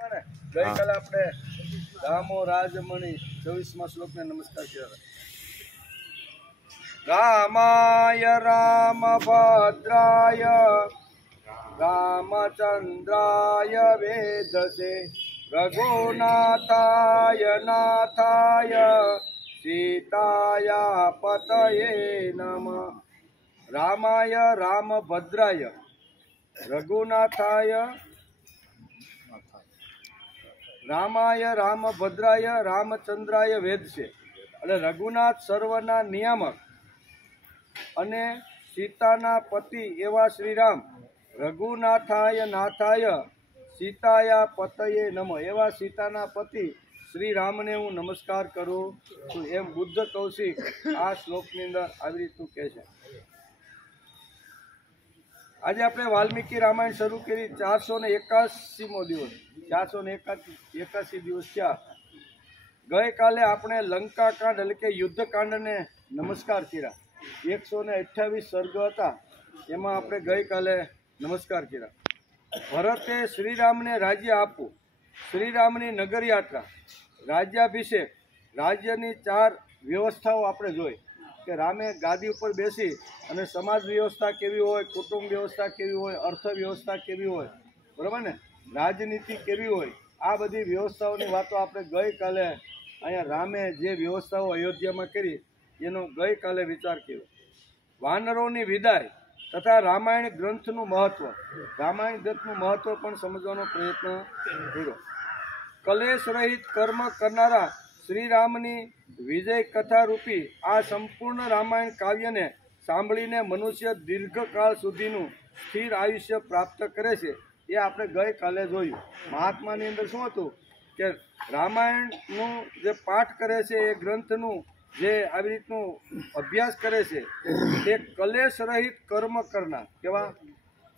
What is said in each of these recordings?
गई काले आपने रामो राजमणि 24 श्लोक ने नमस्कार किया। रामाय रामभद्राय रामचंद्राय वेधसे रघुनाथाय नाथाय सीताया पतये नमः। रामाय रामभद्राय रघुनाथाय रामाय रामभद्राय रामचंद्राय वेद से એટલે રઘુનાથ સર્વના નિયામક અને સીતાના પતિ એવા શ્રીરામ રઘુનાથાય નાથાય સીતાયા પતયે નમઃ એવા સીતાના પતિ શ્રીરામને હું નમસ્કાર કરું છું એમ બુદ્ધ કૌશિક આ શ્લોકની અંદર આવી રીતનું કહે છે। આજે આપણે વાલ્મીકી રામાયણ શરૂ કરી 481મો દિવસ 481 દિવસ થયા। ગઈકાલે આપણે લંકાકાંડ એટલે કે યુદ્ધકાંડને નમસ્કાર કર્યા। 128 સર્ગ હતા એમાં આપણે ગઈકાલે નમસ્કાર કર્યા। ભરતે શ્રીરામને રાજ્ય આપવું, શ્રીરામની નગર યાત્રા, રાજ્યાભિષેક, રાજ્યની 4 વ્યવસ્થાઓ આપણે જોઈ કે રામે ગાદી ઉપર બેસી અને સમાજ વ્યવસ્થા કેવી હોય, કુટુંબ વ્યવસ્થા કેવી હોય, અર્થવ્યવસ્થા કેવી હોય, બરાબર ને, રાજનીતિ કેવી હોય, આ બધી વ્યવસ્થાઓની વાતો આપણે ગઈકાલે અહીંયા રામે જે વ્યવસ્થાઓ અયોધ્યામાં કરી એનો ગઈકાલે વિચાર કર્યો। વાનરોની વિદાય તથા રામાયણ ગ્રંથનું મહત્વ, રામાયણ ગ્રંથનું મહત્વ પણ સમજવાનો પ્રયત્ન કર્યો। કલેશ રહિત કર્મ કરનારા શ્રીરામની વિજય કથા રૂપી આ સંપૂર્ણ રામાયણ કાવ્યને સાંભળીને મનુષ્ય દીર્ઘકાળ સુધીનું સ્થિર આયુષ્ય પ્રાપ્ત કરે છે એ આપણે ગઈકાલે જોયું। મહાત્માની અંદર શું હતું કે રામાયણનું જે પાઠ કરે છે એ ગ્રંથનું જે આવી રીતનું અભ્યાસ કરે છે તે કલેશ રહિત કર્મ કરનાર, કેવા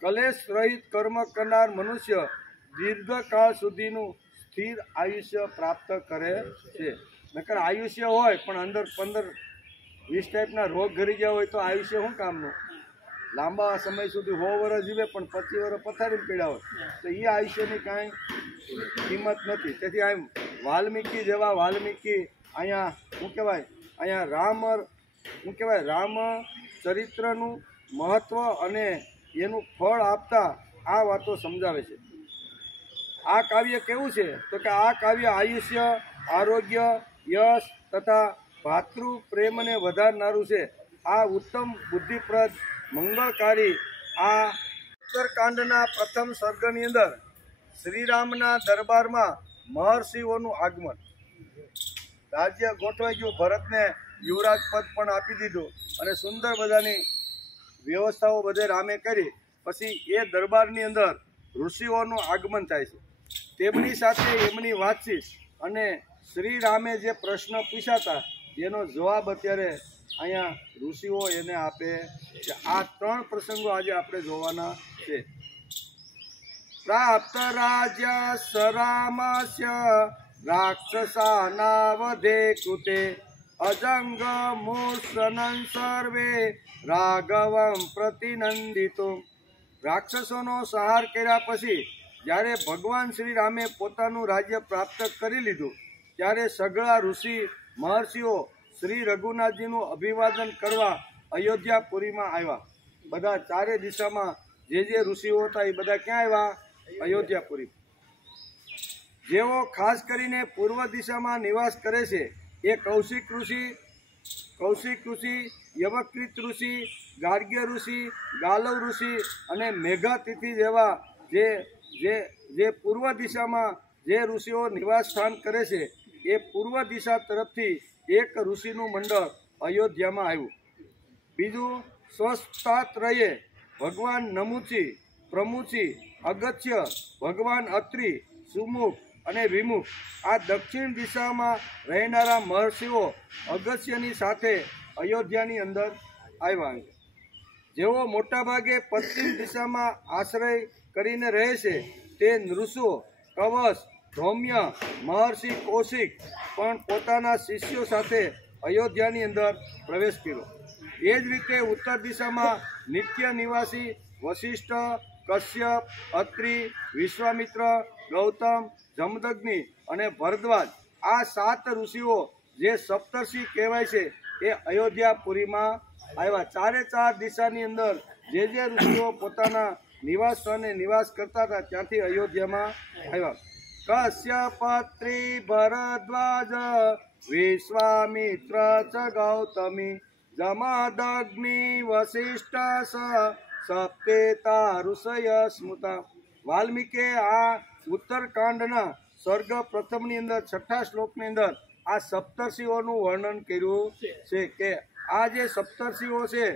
કલેશ રહિત કર્મ કરનાર મનુષ્ય દીર્ઘકાળ સુધીનું સ્થિર આયુષ્ય પ્રાપ્ત કરે છે। નકર આયુષ્ય હોય પણ અંદર 15-20 ટાઈપના રોગ ઘરી ગયા હોય તો આયુષ્ય શું કામનું? લાંબા સમય સુધી 100 વર્ષ જીવે પણ 25 વર્ષ પથારીમાં પીડા હોય તો એ આયુષ્યની કાંઈ કિંમત નથી। તેથી આમ વાલ્મીકી જેવા વાલ્મીકી અહીંયા શું કહેવાય, અહીંયા રામ ચરિત્રનું મહત્ત્વ અને એનું ફળ આપતા આ વાતો સમજાવે છે। આ કાવ્ય કેવું છે તો કે આ કાવ્ય આયુષ્ય, આરોગ્ય, યશ તથા ભાતૃ પ્રેમને વધારનારું છે। આ ઉત્તમ, બુદ્ધિપ્રદ, મંગળકારી આ ઉત્તરકાંડના પ્રથમ સર્ગની અંદર શ્રીરામના દરબારમાં મહર્ષિઓનું આગમન, રાજ્ય ગોઠવાઈ ગયું, ભરતને યુવરાજ પદ પણ આપી દીધું અને સુંદર બધાની વ્યવસ્થાઓ બધે રામે કરી। પછી એ દરબારની અંદર ઋષિઓનું આગમન થાય છે, તેમની સાથે એમની વાતચીત અને શ્રી રામે જે પ્રશ્ન પૂછ્યા હતા એનો જવાબ અત્યારે અહીંયા ઋષિઓ એને આપે છે। આ 3 પ્રસંગો આજે આપણે જોવાના છે। પ્રાપ્ત રાજ્ય સરામાસ્ય રાક્ષસાના વધે કૃતે અજંગ મૂષનં સર્વે રાઘવમ પ્રતિનંદિતો। રાક્ષસોનો સંહાર કર્યા પછી જ્યારે ભગવાન શ્રી રામે પોતાનું રાજ્ય પ્રાપ્ત કરી લીધું ત્યારે સઘળા ઋષિ મહર્ષિઓ શ્રી રઘુનાથજીનું અભિવાદન કરવા અયોધ્યાપુરીમાં આવ્યા। બધા 4 દિશામાં જે ઋષિઓ હતા એ બધા ક્યાં આવ્યા? અયોધ્યાપુરી। જેઓ ખાસ કરીને પૂર્વ દિશામાં નિવાસ કરે છે એ કૌશિક ઋષિ, યવકૃત ઋષિ, ગાર્ગ્ય ઋષિ, ગાલવ ઋષિ અને મેઘાતિથિ જેવા જે પૂર્વ દિશામાં જે ઋષિઓ નિવાસ સ્થાન કરે છે એ પૂર્વ દિશા તરફથી એક ઋષિનું મંડળ અયોધ્યામાં આવ્યું। બીજું સ્વસ્તાત્રયે ભગવાન નમુચી, પ્રમુચી, અગત્ય, ભગવાન અત્રિ, સુમુખ અને વિમુખ આ દક્ષિણ દિશામાં રહેનારા મહર્ષિઓ અગત્યની સાથે અયોધ્યાની અંદર આવ્યા। જેઓ મોટાભાગે પશ્ચિમ દિશામાં આશ્રય કરીને રહે છે તે નૃષો, કવચ, ધૌમ્ય, મહર્ષિ કૌશિક પણ પોતાના શિષ્યો સાથે અયોધ્યાની અંદર પ્રવેશ કર્યો। એ જ રીતે ઉત્તર દિશામાં નિત્ય નિવાસી વશિષ્ઠ, કશ્યપ, અત્રિ, વિશ્વામિત્ર, ગૌતમ, જમદગ્નિ અને ભરદ્વાજ આ 7 ઋષિઓ જે સપ્તર્ષિ કહેવાય છે એ અયોધ્યાપુરીમાં આવ્યા. 4 દિશાની અંદર જે ઋષિઓ પોતાના નિવાસ સ્થાને નિવાસ કરતા હતા ત્યાંથી અયોધ્યામાં આવ્યા. કશ્યપ, અત્રિ, ભરદ્વાજ, વિશ્વામિત્ર ચ ગૌતમી, જમદગ્નિ, વસિષ્ઠ સપ્તેતા ઋષય સ્મૃતા. વાલ્મીકે આ ઉત્તરકાંડના સર્ગ પ્રથમની અંદર 6થા શ્લોકની અંદર આ સપ્તર્ષિઓનું વર્ણન કર્યું છે કે આ જે સપ્તર્ષિઓ છે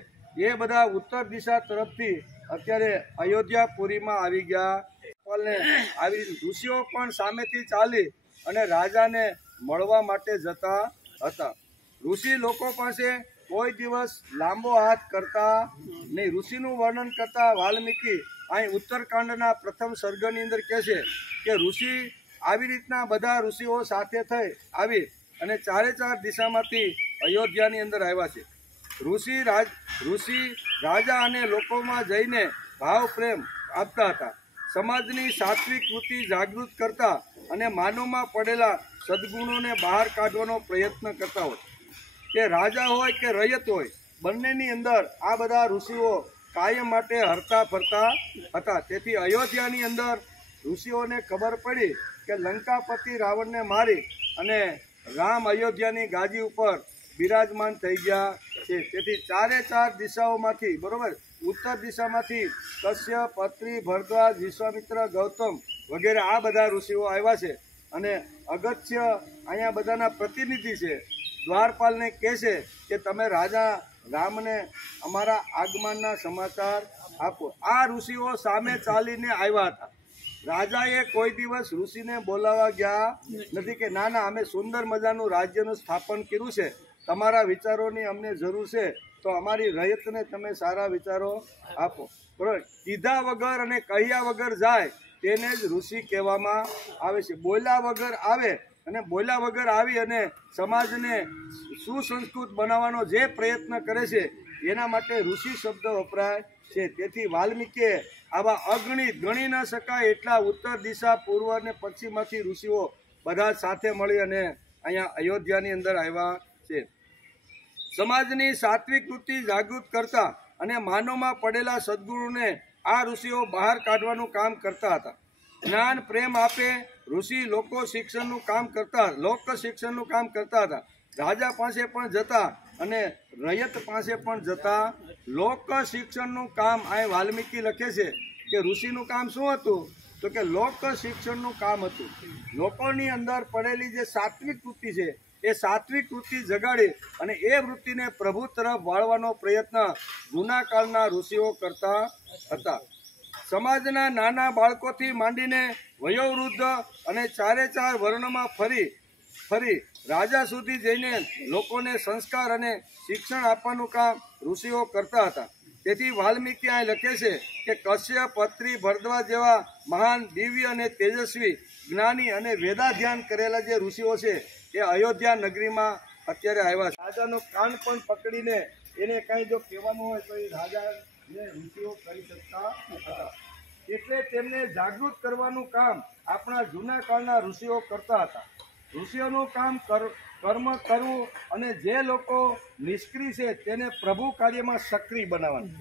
એ બધા ઉત્તર દિશા તરફથી અત્યારે અયોધ્યાપુરીમાં આવી ગયા. આવી ઋષિઓ પણ સામેથી ચાલી અને રાજાને મળવા માટે જતા હતા. ઋષિ લોકો પાસે કોઈ દિવસ લાંબો હાથ કરતા નહીં. ઋષિનું વર્ણન કરતા વાલ્મીકી અહીં ઉત્તરકાંડના પ્રથમ સર્ગની અંદર કહે છે કે ઋષિ આવી રીતના બધા ઋષિઓ સાથે થઈ આવી અને 4 દિશામાંથી અયોધ્યાની અંદર આવ્યા છે. ઋષિ રાજા અને લોકોમાં જઈને ભાવ પ્રેમ આપતા હતા. સમાજની સાત્વિક વૃત્તિ જાગૃત કરતા અને માનવમાં પડેલા સદગુણોને બહાર કાઢવાનો પ્રયત્ન કરતા હોય. કે રાજા હોય કે રયત હોય બંનેની અંદર આ બધા ઋષિઓ કાયમ માટે હરતા ફરતા હતા. તેથી અયોધ્યાની અંદર ઋષિઓને ખબર પડી કે લંકાપતિ રાવણને મારી અને રામ અયોધ્યાની ગાદી ઉપર બિરાજમાન થઈ ગયા છે. તેથી 4 દિશાઓમાંથી બરોબર ઉત્તર દિશામાંથી કશ્યપ, અત્રિ, ભરદ્વાજ, વિશ્વામિત્ર, ગૌતમ વગેરે આ બધા ઋષિઓ આવ્યા છે. અને અગત્ય અહીંયા બધાના પ્રતિનિધિ છે. દ્વારપાલને કહે છે કે તમે રાજા રામને અમારા આગમનના સમાચાર આપો. આ ઋષિઓ સામે ચાલીને આવ્યા હતા. રાજાએ કોઈ દિવસ ઋષિને બોલાવવા ગયા નથી કે ના અમે સુંદર મજાનું રાજ્યનું સ્થાપન કર્યું છે, તમારા વિચારોની અમને જરૂર છે, તો અમારી રયતને તમે સારા વિચારો આપો. બરાબર. કીધા વગર અને કહ્યા વગર જાય તેને જ ઋષિ કહેવામાં આવે છે. બોલ્યા વગર આવે અને બોલ્યા વગર આવી અને સમાજને સુસંસ્કૃત બનાવવાનો જે પ્રયત્ન કરે છે એના માટે ઋષિ શબ્દ વપરાય છે. તેથી વાલ્મીકીએ આવા અગણિત ગણી ન શકાય એટલા ઉત્તર દિશા, પૂર્વ અને પશ્ચિમમાંથી ઋષિઓ બધા સાથે મળી અને અહીંયા અયોધ્યાની અંદર આવ્યા છે. સમાજની સાત્વિક વૃત્તિ જાગૃત કરતા અને માનવમાં પડેલા સદગુણોને આ ઋષિઓ બહાર કાઢવાનું કામ કરતા હતા. જ્ઞાન પ્રેમ આપે ઋષિ લોક શિક્ષણનું કામ કરતા હતા. રાજા પાસે પણ જતા અને રયત પાસે પણ જતા. લોક શિક્ષણનું કામ આ વાલ્મીકી લખે છે કે ઋષિનું કામ શું હતું તો કે લોક શિક્ષણનું કામ હતું. લોકોની અંદર પડેલી જે સાત્વિક વૃત્તિ છે એ સાત્વિક વૃત્તિ જગાડી અને એ વૃત્તિને પ્રભુ તરફ વાળવાનો પ્રયત્ન જૂના કાળના ઋષિઓ કરતા હતા. સમાજના નાના બાળકોથી માંડીને વયોવૃદ્ધ અને 4 વર્ણમાં ફરી રાજા સુધી જઈને લોકોને સંસ્કાર અને શિક્ષણ આપવાનું કામ ઋષિઓ કરતા હતા. તેથી વાલ્મીકી અહીં લખે છે કે કશ્યપ, અત્રિ, ભરદ્વાજ જેવા મહાન, દિવ્ય અને તેજસ્વી જ્ઞાની અને વેદાધ્યાન કરેલા જે ઋષિઓ છે એ અયોધ્યા નગરીમાં અત્યારે આવ્યા છે. રાજાનો કાન પણ પકડીને એને કાંઈ જો કહેવાનું હોય તો એ રાજાને ઋષિઓ કરી શકતા હતા. એટલે તેમને જાગૃત કરવાનું કામ આપણા જૂના કાળના ઋષિઓ કરતા હતા. ઋષિઓનું કામ કર્મ કરવું અને જે લોકો નિષ્ક્રિય છે તેને પ્રભુ કાર્યમાં સક્રિય બનાવવાનું.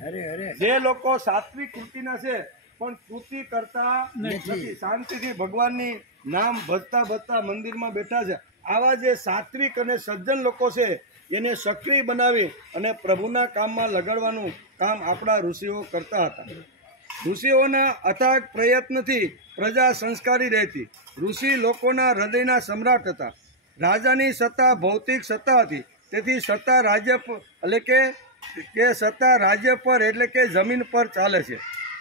જે લોકો સાત્વિક કૃતિના છે પણ કૃતિ કરતા નથી, શાંતિથી ભગવાનની નામ ભજતા મંદિરમાં બેઠા છે, આવા જે સાત્વિક અને સજ્જન લોકો છે એને સક્રિય બનાવી અને પ્રભુના કામમાં લગાડવાનું કામ આપણા ઋષિઓ કરતા હતા. ઋષિઓના અથાગ પ્રયત્નથી પ્રજા સંસ્કારી રહેતી. ઋષિ લોકોના હૃદયના સમ્રાટ હતા. રાજાની સત્તા ભૌતિક સત્તા હતી. તેથી સત્તા રાજ્ય એટલે કે સત્તા રાજ્ય પર એટલે કે જમીન પર ચાલે છે.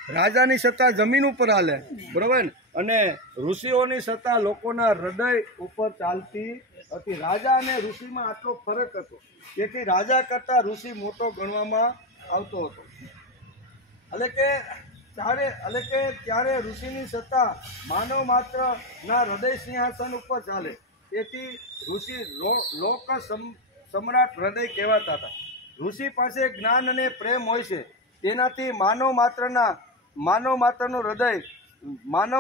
રાજાની સત્તા જમીન ઉપર હાલે, બરોબર ને? અને ઋષિઓની સત્તા લોકોના હૃદય ઉપર ચાલતી હતી. રાજા અને ઋષિમાં આટલો ફરક હતો. તેથી રાજા કરતા ઋષિ મોટો ગણવામાં આવતો હતો. ત્યારે ઋષિની સત્તા માનવ માત્ર ના હૃદય સિંહાસન ઉપર ચાલે. તેથી ઋષિ લોક સમ્રાટ હૃદય કહેવાતા હતા. ઋષિ પાસે જ્ઞાન અને પ્રેમ હોય છે. તેનાથી માનવ માત્રના માનવ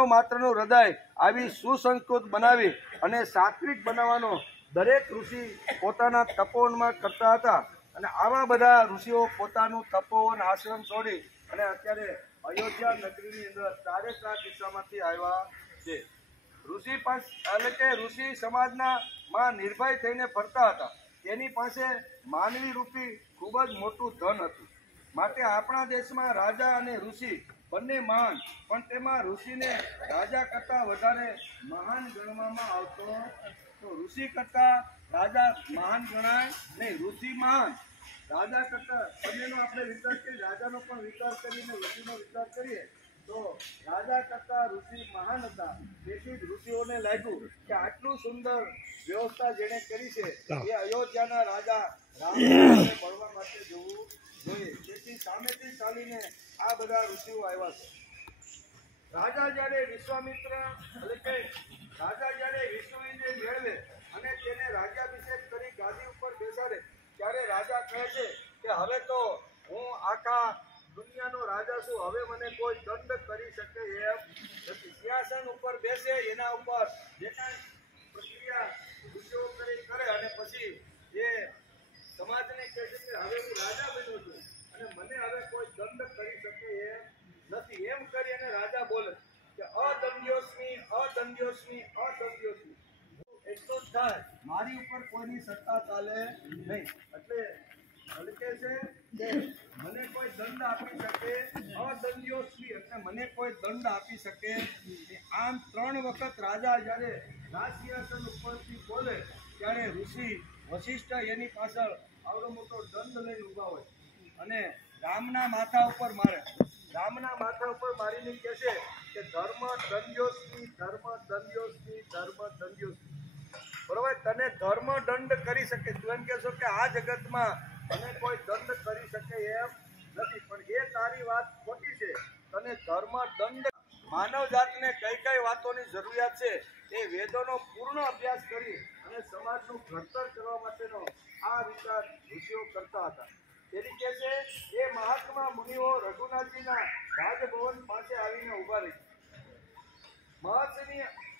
માત્રનું હૃદય આવી સુસંસ્કૃત બનાવી અને સાત્વિક બનાવવાનો દરેક ઋષિ પોતાના તપોવનમાં કરતા હતા. અને આવા બધા ઋષિઓ પોતાનું તપોવન આશ્રમ છોડી અને અત્યારે અયોધ્યા નગરીની અંદર 4 દિશામાંથી આવ્યા છે. ઋષિ એટલે કે ઋષિ સમાજના માં નિર્ભય થઈને ફરતા હતા. તેની પાસે માનવી રૂપી ખૂબ જ મોટું ધન હતું. માટે આપણા દેશમાં રાજા અને ઋષિ બંને મહાન, પણ તેમાં ઋષિને રાજા કરતાં વધારે મહાન ગણવામાં આવતો. તો ઋષિ કરતાં રાજા મહાન ગણાય નહીં, ઋષિ મહાન. રાજા કરતાં બંનેનો આપણે વિચાર કરીએ, રાજાનો પણ વિચાર કરીને ઋષિનો વિચાર કરીએ તો રાજા કરતા ઋષિ મહાન હતા. તેથી જ ઋષિઓને લાગ્યું કે આટલું સુંદર વ્યવસ્થા જેણે કરી છે એ અયોધ્યાના રાજા રામને મળવા માટે જવું જોઈએ. તેથી સામેથી ચાલીને આ બધા ઋષિઓ આવ્યા છે. રાજા જ્યારે વિશ્વામિત્ર એટલે કે રાજા જ્યારે વિષ્ણુને મેળવે અને તેને રાજ્યાભિષેક કરી ગાદી ઉપર બેસાડે ત્યારે રાજા કહે છે કે હવે તો હું આખા દુનિયાનો રાજા છું, હવે મને કોઈ દંડ કરી શકે એમ નથી. સિંહાસન ઉપર બેસે, એના ઉપર જે કાંઈ પ્રક્રિયા ઋષિઓ કરે અને પછી એ સમાજને કહે છે કે હવે હું રાજા બન્યો છું અને મને હવે કોઈ દંડ કરી શકે એમ નથી. એમ કરી અને રાજા બોલે કે અદંડ્યોસ્મી અદંડ્યોસ્મી અદંડ્યોસ્મી, એટલું જ થાય, મારી ઉપર કોઈની સત્તા ચાલે નહીં. એટલે કે છે કે મને કોઈ દંડ આપી શકે, અદંડ્યોસ્મી એટલે મને કોઈ દંડ આપી શકે. આમ 3 વખત રાજા જ્યારે રાજસિંહાસન ઉપરથી બોલે ત્યારે ઋષિ વશિષ્ઠ એની પાછળ આવડો મોટો દંડ લઈને ઊભા હોય અને રામના માથા ઉપર મારે. રામના માથા ઉપર મારીને કહે છે કે ધર્મ દંડ્યોસ્મી, ધર્મ દંડ્યોસ્મી, ધર્મ દંડ્યોસ્મી. બરોબર, તને ધર્મ દંડ કરી શકે, તું એમ કહેશો કે આ જગતમાં તને કોઈ દંડ કરી શકે એમ નથી, પણ એ તારી વાત ખોટી છે. તને ધર્મ દંડ માનવ જાતને કઈ કઈ વાતોની જરૂરિયાત છે એ વેદોનો પૂર્ણ અભ્યાસ કરી અને સમાજનું ઘડતર કરવા માટેનો આ વિચાર ઋષિઓ કરતા હતા. તેથી કહે છે એ મહાત્મા મુનિઓ રઘુનાથજીના રાજભવન પાસે આવીને ઉભા રહી.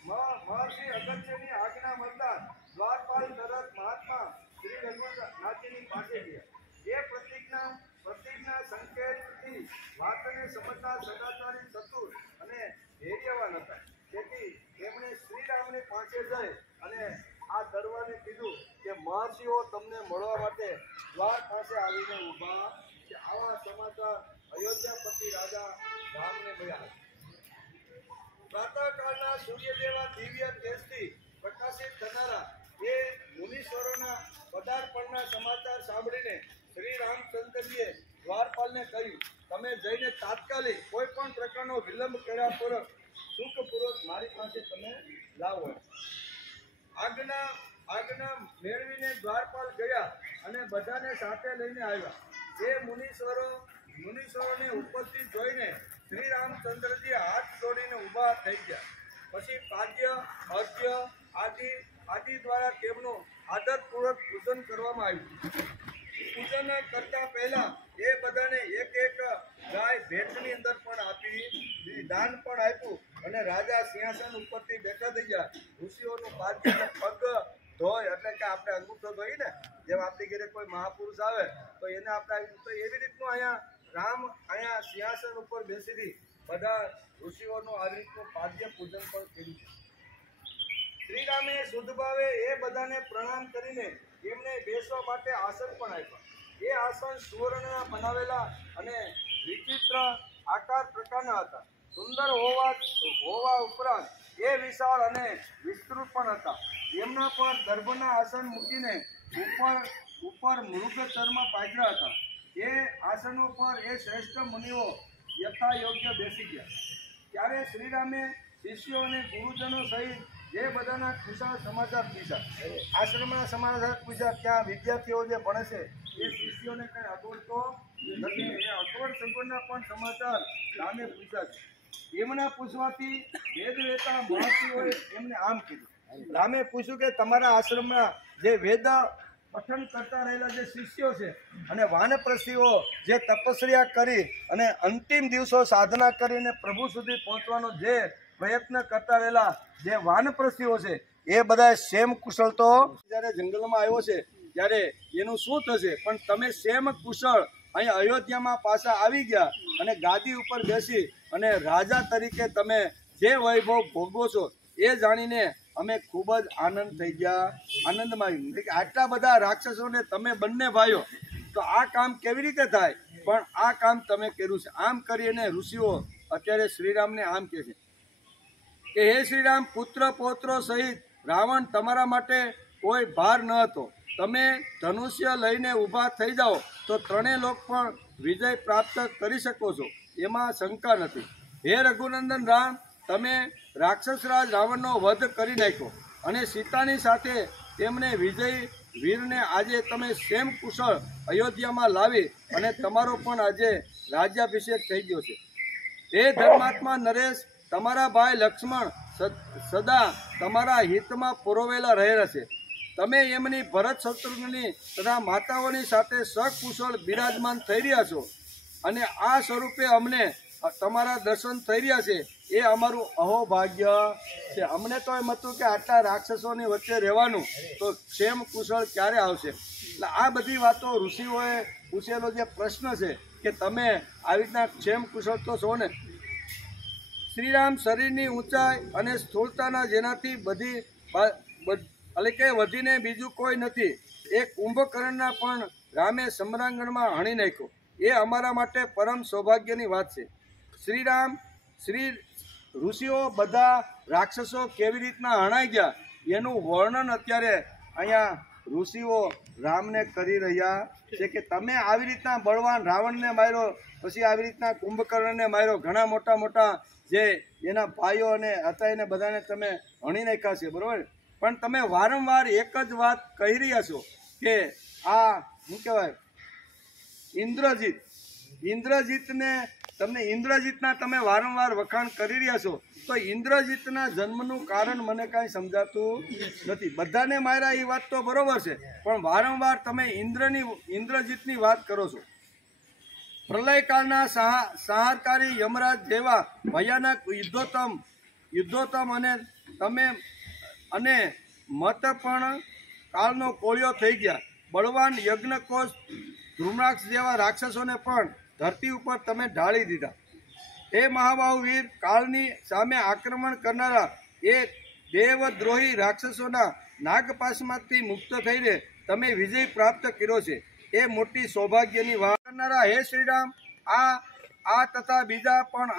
મહર્ષિ અગત્યની આજ્ઞા મળતા દ્વારપાલ તરત મહાત્મા શ્રી રઘુનાથજીની પાસે ગયા. એ પ્રતિજ્ઞા સંકેતથી વાતને સમજતા સદાચારી, ચતુર અને ધૈર્યવાન હતા. તેથી તેમણે શ્રીરામની પાસે જઈ અને આ દરવાને કીધું કે મહર્ષિઓ તમને મળવા માટે દ્વાર પાસે આવીને ઊભા છે. આવા સમાચાર અયોધ્યાપતિ રાજા રામને મળ્યા. પ્રાતઃકાળના સૂર્ય જેવા દિવ્ય તેજથી પ્રકાશિત થનારા એ મુનીશ્વરોના પદાર્પણના સમાચાર સાંભળીને શ્રી રામચંદ્રજીએ દ્વારપાલને કહ્યું, તમે જઈને તાત્કાલિક કોઈ પણ પ્રકારનો વિલંબ કર્યા પૂર્વક સુખપૂર્વક મારી પાસે તમે લાવો. આજ્ઞા મેળવીને દ્વારપાલ ગયા અને બધાને સાથે લઈને આવ્યા. એ મુનીશ્વરોને ઉપસ્થિત જોઈને શ્રી રામચંદ્રજી હાથ જોડીને ઊભા થઈ ગયા. પછી પાદ્ય, અર્ઘ્ય આદિ દ્વારા તેમનું આદરપૂર્વક પૂજન કરવામાં આવ્યું. પૂજન કરતા પહેલા એ બધાને એક એક ગાય ભેટની અંદર પણ આપી, દાન પણ આપ્યું અને રાજા સિંહાસન ઉપરથી બેઠા થઈ ગયા. ઋષિઓનું પાદ્ય પગ ધોય એટલે કે આપણે અંગૂઠો ધોઈ ને જેમ આપણી ઘરે કોઈ મહાપુરુષ આવે તો એને આપણે તો એવી રીતનું અહીંયા સિંહાસન ઉપર બેસીને બધા ઋષિઓનું આવી રીતનું પાદ્ય પૂજન પણ કર્યું છે. શ્રીરામે શુદ્ધ ભાવે એ બધાને પ્રણામ કરીને એમને બેસવા માટે આસન પણ આપ્યા. એ આસન સુવર્ણના બનાવેલા અને વિચિત્ર આકાર પ્રકારના હતા. સુંદર હોવા ઉપરાંત એ વિશાળ અને વિસ્તૃત પણ હતા. એમના પર ગર્ભના આસન મૂકીને ઉપર મૃગ ચર્મ પાથર્યા હતા. એ આસનો પર એ શ્રેષ્ઠ મુનિઓ યથાયોગ્ય બેસી ગયા. ત્યારે શ્રીરામે શિષ્યો અને ગુરુજનો સહિત જે બધાના ખુશાલ સમાચાર પૂછ્યા, આશ્રમના સમાચાર પૂછ્યા, ત્યાં વિદ્યાર્થીઓ જે ભણે છે એ શિષ્યોને કંઈ અગવડતો નથી. એ અગવડ સગવડના પણ સમાચાર રામે પૂછ્યા છે. એમના પૂછવાથી વેદવેતા મહર્ષિઓએ એમને આમ કીધું. રામે પૂછ્યું કે તમારા આશ્રમમાં જે વેદ પઠન કરતા રહેલા જે શિષ્યો છે અને વાનપ્રસ્થીઓ જે તપસ્યા કરી અને અંતિમ દિવસો સાધના કરીને પ્રભુ સુધી પહોંચવાનો જે પ્રયત્ન કરતા રહેલા જે વાનપ્રસ્થીઓ છે એ બધા સેમ કુશળ તો જ્યારે જંગલમાં આવ્યો છે ત્યારે એનું શું થશે, પણ તમે સેમ કુશળ અહીંયા અયોધ્યામાં પાછા આવી ગયા અને ગાદી ઉપર બેસી અને રાજા તરીકે તમે જે વૈભવ ભોગવો છો એ જાણીને અમે ખૂબ જ આનંદ થઈ ગયા, આનંદમાં આટલા બધા રાક્ષસોને તમે બંને ભાઈઓ, તો આ કામ કેવી રીતે થાય, પણ આ કામ તમે કર્યું છે. આમ કરીને ઋષિઓ અત્યારે શ્રીરામને આમ કહે છે કે હે શ્રીરામ, પુત્ર પૌત્રો સહિત રાવણ તમારા માટે કોઈ ભાર ન હતો. તમે ધનુષ્ય લઈને ઊભા થઈ જાઓ તો ત્રણેય લોક પણ વિજય પ્રાપ્ત કરી શકો છો, એમાં શંકા નથી. હે રઘુનંદન રામ, તમે રાક્ષસરાજ રાવણનો વધ કરી નાખ્યો અને સીતાની સાથે તેમને વિજય વીરને આજે તમે સેમ કુશળ અયોધ્યામાં લાવી અને તમારો પણ આજે રાજ્યાભિષેક થઈ ગયો છે. હે ધર્માત્મા નરેશ, તમારા ભાઈ લક્ષ્મણ સદા તમારા હિતમાં પુરોવેલા રહેલા છે. તમે એમની ભરત શત્રુઘ્નની તથા માતાઓની સાથે સકુશળ બિરાજમાન થઈ રહ્યા છો અને આ સ્વરૂપે અમને તમારા દર્શન થઈ રહ્યા છે, એ અમારું અહોભાગ્ય છે. અમને તો એમ હતું કે આટલા રાક્ષસોની વચ્ચે રહેવાનું, તો ક્ષેમ કુશળ ક્યારે આવશે. એટલે આ બધી વાતો ઋષિઓએ પૂછેલો જે પ્રશ્ન છે કે તમે આવી રીતના ક્ષેમ કુશળ તો છો ને. શ્રીરામ શરીરની ઊંચાઈ અને સ્થૂળતાના જેનાથી બધી એટલે કે વધીને બીજું કોઈ નથી. એ કુંભકર્ણના પણ રામે સમરાંગણમાં હણી નાખ્યો, એ અમારા માટે પરમ સૌભાગ્યની વાત છે. શ્રીરામ ઋષિઓ બધા રાક્ષસો કેવી રીતના હણાઈ ગયા એનું વર્ણન અત્યારે અહીંયા ઋષિઓ રામને કરી રહ્યા છે કે તમે આવી રીતના બળવાન રાવણને માર્યો, પછી આવી રીતના કુંભકર્ણને માર્યો, ઘણા મોટા મોટા જે એના ભાઈઓ અને હતા એને બધાને તમે હણી નાખ્યા છે, બરાબર. પણ તમે વારંવાર એક જ વાત કહી રહ્યા છો કે આ શું કહેવાય ઇન્દ્રજીતના તમે વારંવાર વખાણ કરી રહ્યા છો. તો ઇન્દ્રજીતના જન્મનું કારણ મને કાંઈ સમજાતું નથી. બધાને માર્યા એ વાત તો બરોબર છે, પણ વારંવાર તમે ઇન્દ્રજીતની વાત કરો છો. પ્રલયકાળના સંહારકારી યમરાજ જેવા ભયાનક યુદ્ધોત્તમ અને તમે અને મત પણ કાળનો કોળિયો થઈ ગયા. બળવાન યજ્ઞકોશ ધ્રુમ્રાક્ષ જેવા રાક્ષસોને પણ ધરતી ઉપર તમે ઢાળી દીધા. હે મહાબાહુ વીર, કાળની સામે આક્રમણ કરનારા એ દેવદ્રોહી રાક્ષસોના નાગપાશમાંથી મુક્ત થઈને તમે વિજય પ્રાપ્ત કર્યો છે, એ મોટી સૌભાગ્યની વાત કરનારા હે શ્રીરામ, આ તથા બીજા પણ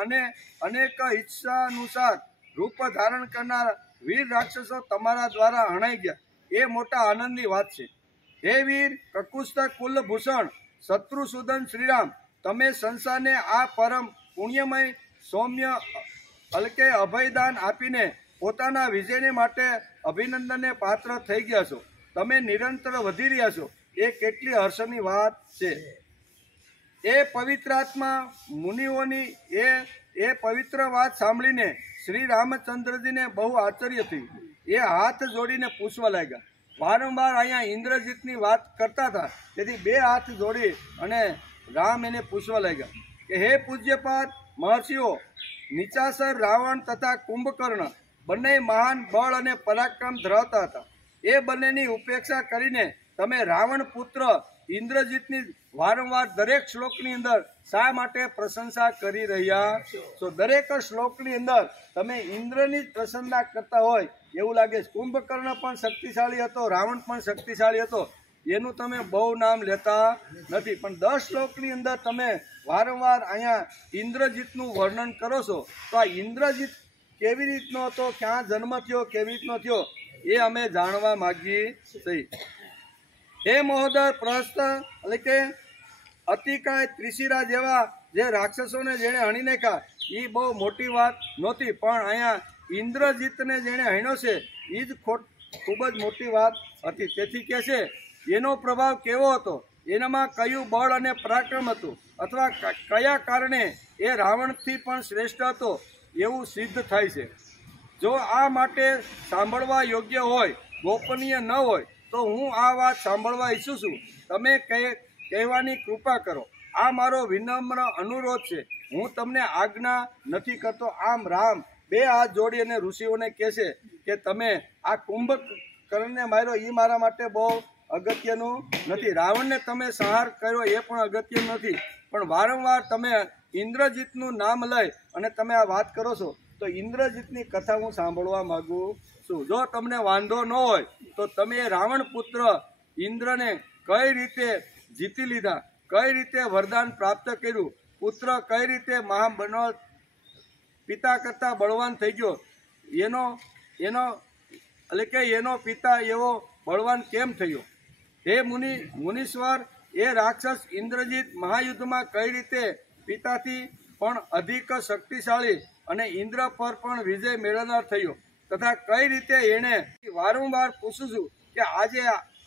અનેક ઈચ્છાનુસાર રૂપ ધારણ કરનાર વીર રાક્ષસો તમારા દ્વારા હણાઈ ગયા, એ મોટા આનંદની વાત છે. હે વીર કકુસ્થ કુલભૂષણ શત્રુસૂદન શ્રીરામ, તમે સંસારને આ પરમ પુણ્યમય સૌમ્ય હલકે અભયદાન આપીને પોતાના વિજયને માટે અભિનંદનને પાત્ર થઈ ગયા છો. તમે નિરંતર વધી રહ્યા છો, એ કેટલી હર્ષની વાત છે. એ પવિત્રાત્મા મુનિઓની એ પવિત્ર વાત સાંભળીને શ્રી રામચંદ્રજીને બહુ આશ્ચર્ય થયું. એ હાથ જોડીને પૂછવા લાગ્યા. વારંવાર અહીંયા ઇન્દ્રજીતની વાત કરતા હતા, તેથી બે હાથ જોડી અને રામ એને પૂછવા લાગ્યા કે હે પૂજ્યપાદ મહર્ષિઓ, નિચાસર રાવણ તથા કુંભકર્ણ બંને મહાન બળ અને પરાક્રમ ધરાવતા હતા. એ બંનેની ઉપેક્ષા કરીને તમે રાવણ પુત્ર ઇન્દ્રજીતની વારંવાર દરેક શ્લોકની અંદર શા માટે પ્રશંસા કરી રહ્યા છો? દરેક શ્લોકની અંદર તમે ઇન્દ્રની જ પ્રશંસા કરતા હોય એવું લાગે છે. કુંભકર્ણ પણ શક્તિશાળી હતો, રાવણ પણ શક્તિશાળી હતો, એનું તમે બહુ નામ લેતા નથી, પણ 10 શ્લોકની અંદર તમે વારંવાર અહીંયા ઇન્દ્રજીતનું વર્ણન કરો છો. તો આ ઇન્દ્રજીત કેવી રીતનો હતો, ક્યાં જન્મ થયો, કેવી રીતનો થયો, એ અમે જાણવા માગીએ છીએ. હે મહોદય પ્રહસ્ત એટલે કે અતિકાય ત્રિશિરા જેવા જે રાક્ષસોને જેણે હણી નાખ્યા એ બહુ મોટી વાત નહોતી, પણ અહીંયા ઇન્દ્રજીતને જેણે હણ્યો છે એ જ ખૂબ જ મોટી વાત હતી. તેથી કે છે એનો પ્રભાવ કેવો હતો, એનામાં કયું બળ અને પરાક્રમ હતું, અથવા કયા કારણે એ રાવણથી પણ શ્રેષ્ઠ હતો એવું સિદ્ધ થાય છે. જો આ માટે સાંભળવા યોગ્ય હોય, ગોપનીય ન હોય, તો તો હું આ વાત સાંભળવા ઈચ્છું છું. તમે કહેવાની કૃપા કરો. આ મારો વિનમ્ર અનુરોધ છે. હું તમને આજ્ઞા નથી કરતો. આમ રામ બે હાથ જોડી અને ઋષિઓને કહે છે કે તમે આ કુંભકર્ણને માર્યો એ મારા માટે બહુ અગત્યનું નથી. રાવણને તમે સંહાર કર્યો એ પણ અગત્યનું નથી. પણ વારંવાર તમે ઇન્દ્રજીતનું નામ લઈ અને તમે આ વાત કરો છો, તો ઇન્દ્રજીતની કથા હું સાંભળવા માગું છું. જો તમને વાંધો ન હોય તો તમે રાવણ પુત્ર ઇન્દ્રને કઈ રીતે જીતી લીધા, કઈ રીતે વરદાન પ્રાપ્ત કર્યું, પુત્ર કઈ રીતે પિતા કરતા બળવાન થઈ ગયો, એનો પિતા એવો બળવાન કેમ થયો? હે મુનીશ્વર, એ રાક્ષસ ઇન્દ્રજીત મહાયુદ્ધમાં કઈ રીતે પિતાથી પણ અધિક શક્તિશાળી અને ઇન્દ્ર પર પણ વિજય મેળવનાર થયો, તથા કઈ રીતે એણે વારંવાર પૂછું છું કે આજે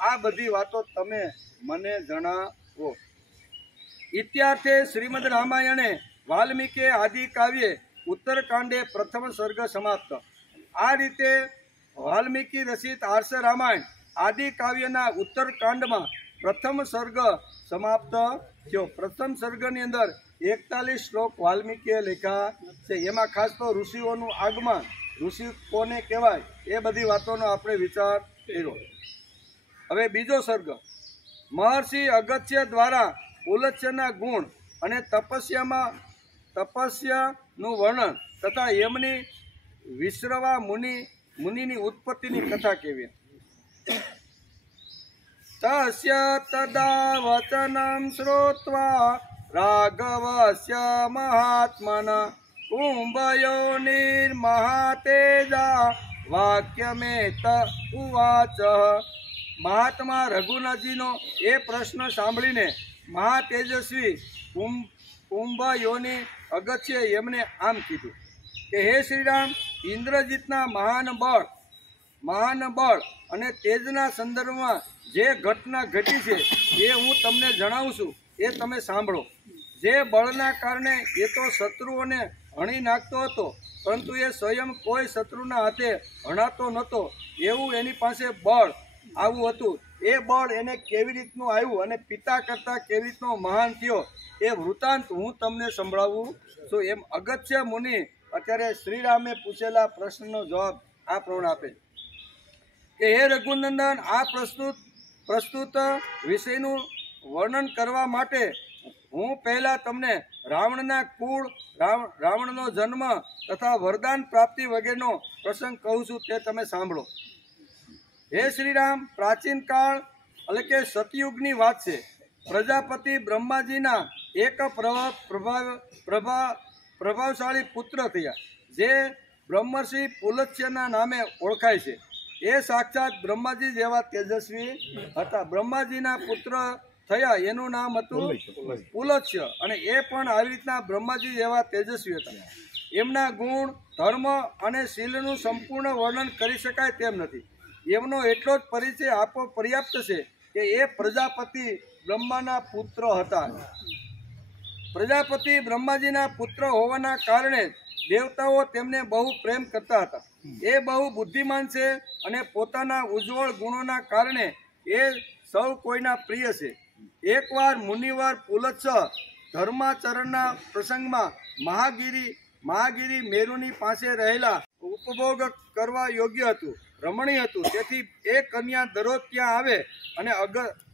આ બધી વાતો તમે મને જણાવો. ઇત્યાર્થે શ્રીમદ રામાયણે વાલ્મીકે આદિ કાવ્યે ઉત્તરકાંડે પ્રથમ સર્ગ સમાપ્ત. આ રીતે વાલ્મીકી રચિત આર્ષ રામાયણ આદિ કાવ્યના ઉત્તરકાંડમાં પ્રથમ સર્ગ સમાપ્ત થયો. પ્રથમ સર્ગની અંદર 41 શ્લોક વાલ્મીકીએ લખ્યા છે. એમાં ખાસ તો ઋષિઓનું આગમન, ઋષિ કોને કહેવાય એ બધી વાતોનો આપણે વિચાર કર્યો. હવે બીજો સર્ગ. મહર્ષિ અગત્ય દ્વારા પુલત્સ્યના ગુણ અને તપસ્યાનું વર્ણન તથા એમની વિશ્રવા મુનિની ઉત્પત્તિની કથા કહેવી. તસ્ય તદા વચનમ શ્રોત્વા રાઘવસ્ય મહાત્મના કુંભયોનિર્મહાતેજા વાક્યમેત ઉવાચ. મહાત્મા રઘુનાથજીનો એ પ્રશ્ન સાંભળીને મહાતેજસ્વી કુંભયોનિ અગત્ય એમને આમ કીધું કે હે શ્રીરામ, ઇન્દ્રજીતના મહાન બળ અને તેજના સંદર્ભમાં જે ઘટના ઘટી છે એ હું તમને જણાવું છું, એ તમે સાંભળો. જે બળના કારણે એ તો શત્રુઓને હણી નાખતો હતો, પરંતુ એ સ્વયં કોઈ શત્રુના હાથે હણાતો નહોતો, એવું એની પાસે બળ આવું હતું. એ બળ એને કેવી રીતનું આવ્યું અને પિતા કરતાં કેવી રીતનો મહાન થયો એ વૃત્તાંત હું તમને સંભળાવું છું. એમ અગત્ય મુનિ અત્યારે શ્રીરામે પૂછેલા પ્રશ્નનો જવાબ આ પ્રમાણે આપે કે હે રઘુનંદન, આ પ્રસ્તુત વિષયનું વર્ણન કરવા માટે હું પહેલાં તમને રાવણના કુળ, રાવણનો જન્મ તથા વરદાન પ્રાપ્તિ વગેરેનો પ્રસંગ કહું છું, તે તમે સાંભળો. હે શ્રીરામ, પ્રાચીન કાળ એટલે કે સતયુગની વાત છે. પ્રજાપતિ બ્રહ્માજીના એક પ્રભાવશાળી પુત્ર થયા, જે બ્રહ્મર્ષિ પુલત્સ્યના નામે ઓળખાય છે. એ સાક્ષાત બ્રહ્માજી જેવા તેજસ્વી હતા. બ્રહ્માજીના પુત્ર થયા એનું નામ હતું પુલત્સ્ય, અને એ પણ આવી રીતના બ્રહ્માજી જેવા તેજસ્વી હતા. એમના ગુણ, ધર્મ અને શીલનું સંપૂર્ણ વર્ણન કરી શકાય તેમ નથી. એમનો એટલો જ પરિચય આપવો પર્યાપ્ત છે કે એ પ્રજાપતિ બ્રહ્માના પુત્ર હતા. પ્રજાપતિ બ્રહ્માજીના પુત્ર હોવાના કારણે દેવતાઓ તેમને બહુ પ્રેમ કરતા હતા. એ બહુ બુદ્ધિમાન છે અને પોતાના ઉજ્જવળ ગુણોના કારણે એ સૌ કોઈના પ્રિય છે. એકવાર મુનિવર પુલત્સ્ય ધર્માચરણના પ્રસંગમાં મહાગીરી મેરુની પાસે રહેલા ઉપભોગ કરવા યોગ્ય હતું, રમણીય હતું. તેથી એ કન્યા દરરોજ ત્યાં આવે અને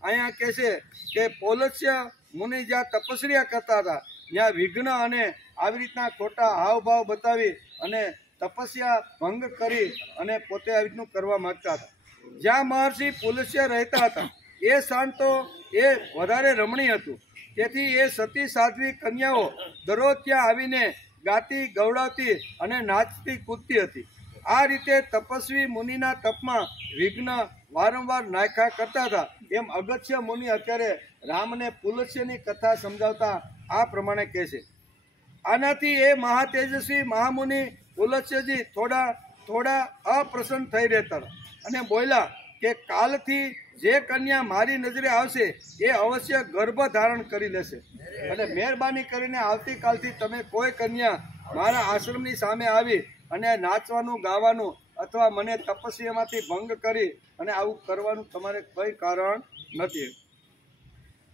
અહીંયા કહે છે કે પુલત્સ્ય મુનિ જ્યાં તપસ્યા કરતા હતા ત્યાં વિઘ્ન અને આવી રીતના ખોટા હાવભાવ બતાવી અને તપસ્યા ભંગ કરી અને પોતે આવી રીતનું કરવા માગતા હતા. જ્યાં મહર્ષિ પુલત્સ્ય રહેતા હતા એ સ્થાન તો એ વધારે રમણીય હતું. તેથી એ સતી સાધ્વી કન્યાઓ દરરોજ ત્યાં આવીને ગાતી, ગવડાવતી અને નાચતી કૂદતી હતી. આ રીતે તપસ્વી મુનિના તપમાં વિઘ્ન વારંવાર નાખ્યા કરતા હતા. એમ અગત્ય મુનિ અત્યારે રામને પુલત્સ્યની કથા સમજાવતા આ પ્રમાણે કહે છે. આનાથી એ મહાતેજસ્વી મહામુનિ પુલત્સ્યજી થોડા અપ્રસન્ન થઈ રહેતા અને બોલ્યા કે કાલથી જે કન્યા મારી નજરે આવશે એ અવશ્ય ગર્ભ ધારણ કરી લેશે, અને મહેરબાની કરીને આવતીકાલથી તમે કોઈ કન્યા મારા આશ્રમની સામે આવી અને નાચવાનું, ગાવાનું અથવા મને તપસ્યામાંથી ભંગ કરી અને આવું કરવાનું તમારે કંઈ કારણ નથી.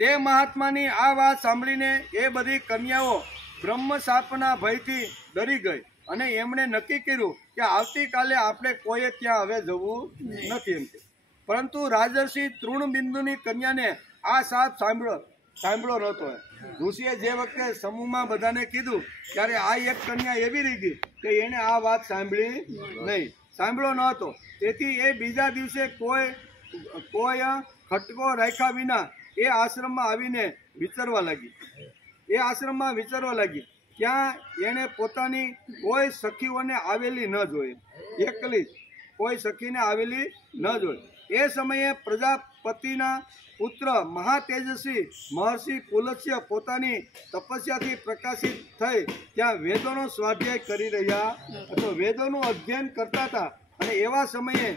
તે મહાત્માની આ વાત સાંભળીને એ બધી કન્યાઓ બ્રહ્મશાપના ભયથી ડરી ગઈ અને એમણે નક્કી કર્યું કે આવતીકાલે આપણે કોઈએ ત્યાં હવે જવું નથી એમ. પરંતુ રાજર્ષિ તૃણબિંદુની કન્યાને આ સાપ સાંભળ્યો નહોતો. ઋષિએ જે વખતે સમૂહમાં બધાને કીધું ત્યારે આ એક કન્યા એવી રહી ગઈ કે એને આ વાત સાંભળ્યો નહોતો. તેથી એ બીજા દિવસે કોઈ ખટકો રાખ્યા વિના એ આશ્રમમાં આવીને વિચરવા લાગી. ત્યાં એણે પોતાની કોઈ સખીઓને આવેલી ન જોઈ, એકલી કોઈ સખીને આવેલી ન જોઈ. એ સમયે પ્રજાપતિના પુત્ર મહાતેજસ્વી મહર્ષિ પુલત્સ્ય પોતાની તપસ્યાથી પ્રકાશિત થઈ ત્યાં વેદોનો સ્વાધ્યાય કરી રહ્યા અથવા વેદોનું અધ્યયન કરતા હતા. અને એવા સમયે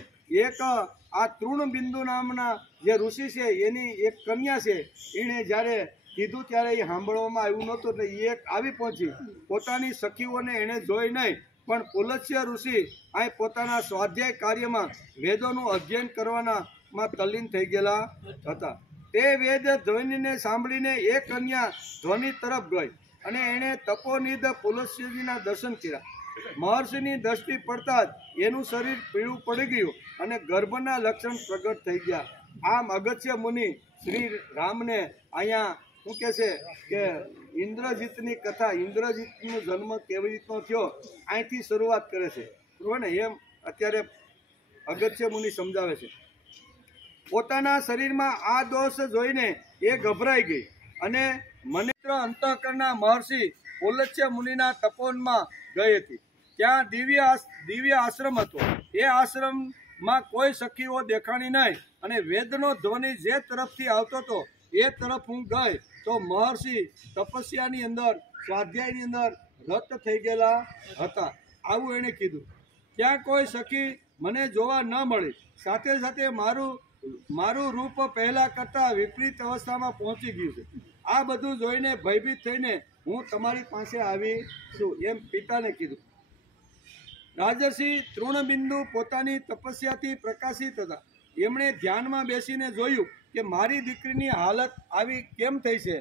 એક આ તૃણબિંદુ નામના જે ઋષિ છે એની એક કન્યા છે, એણે જ્યારે કીધું ત્યારે એ સાંભળવામાં આવ્યું નહોતું. એટલે એક આવી પહોંચી, પોતાની સખીઓને એણે જોઈ નહીં, પણ પુલત્સ્ય ઋષિ આ પોતાના સ્વાધ્યાય કાર્યમાં વેદોનું અધ્યયન કરવાનામાં તલ્લીન થઈ ગયેલા હતા. તે વેદ ધ્વનિને સાંભળીને એ કન્યા ધ્વનિ તરફ ગઈ અને એણે તપોનિધ પુલત્સ્યજીના દર્શન કર્યા. મહર્ષિની દ્રષ્ટિ પડતા જ એનું શરીર પીળું પડી ગયું અને ગર્ભના લક્ષણ પ્રગટ થઈ ગયા. આમ અગસ્ત્ય મુનિ શ્રી રામને અહીંયા શું કહે છે કે ઇન્દ્રજીતની કથા, ઇન્દ્રજીતનો જન્મ કેવી રીતનો થયો અહીંથી શરૂઆત કરે છે, બરોબર ને? એમ અત્યારે અગસ્ત્ય મુનિ સમજાવે છે. પોતાના શરીરમાં આ દોષ જોઈને એ ગભરાઈ ગઈ અને મનેત્ર અંતઃકરણના મહર્ષિ પુલત્સ્ય મુનિના તપોવનમાં ગઈ હતી. ત્યાં દિવ્ય આશ્રમ હતો. એ આશ્રમમાં કોઈ સખીઓ દેખાણી નહીં અને વેદનો ધ્વનિ જે તરફથી આવતો હતો એ તરફ હું ગઈ તો મહર્ષિ તપસ્યાની અંદર, સ્વાધ્યાયની અંદર રત થઈ ગયેલા હતા. આવું એણે કીધું. ત્યાં કોઈ સખી મને જોવા ન મળી. સાથે સાથે મારું રૂપ પહેલા કરતાં વિપરીત અવસ્થામાં પહોંચી ગયું છે. આ બધું જોઈને ભયભીત થઈને હું તમારી પાસે આવી છું એમ પિતાને કીધું. રાજર્ષિ તૃણબિંદુ પોતાની તપસ્યાથી પ્રકાશિત હતા. એમણે ધ્યાનમાં બેસીને જોયું કે મારી દીકરીની હાલત આવી કેમ થઈ છે.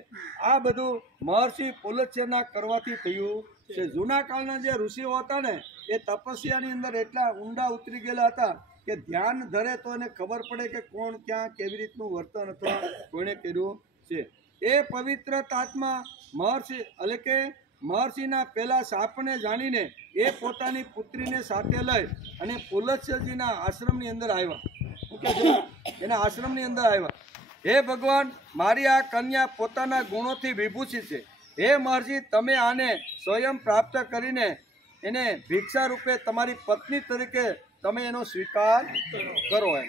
આ બધું મહર્ષિ પુલત્સ્યના કરવાથી થયું છે. જૂના કાળના જે ઋષિઓ હતા ને એ તપસ્યાની અંદર એટલા ઊંડા ઉતરી ગયેલા હતા કે ધ્યાન ધરે તો એને ખબર પડે કે કોણ ક્યાં કેવી રીતનું વર્તન અથવા કોણે કર્યું છે. એ પવિત્રતાત્મા મહર્ષિ એટલે કે મહર્ષિના પેલા શાપને જાણીને એ પોતાની પુત્રીને સાથે લઈ અને પુલત્સ્યજીના આશ્રમની અંદર આવ્યા. એના આશ્રમની અંદર આવ્યા. હે ભગવાન, મારી આ કન્યા પોતાના ગુણોથી વિભૂષિત છે. હે મહર્ષિ, તમે આને સ્વયં પ્રાપ્ત કરીને એને ભિક્ષા રૂપે તમારી પત્ની તરીકે તમે એનો સ્વીકાર કરો. એમ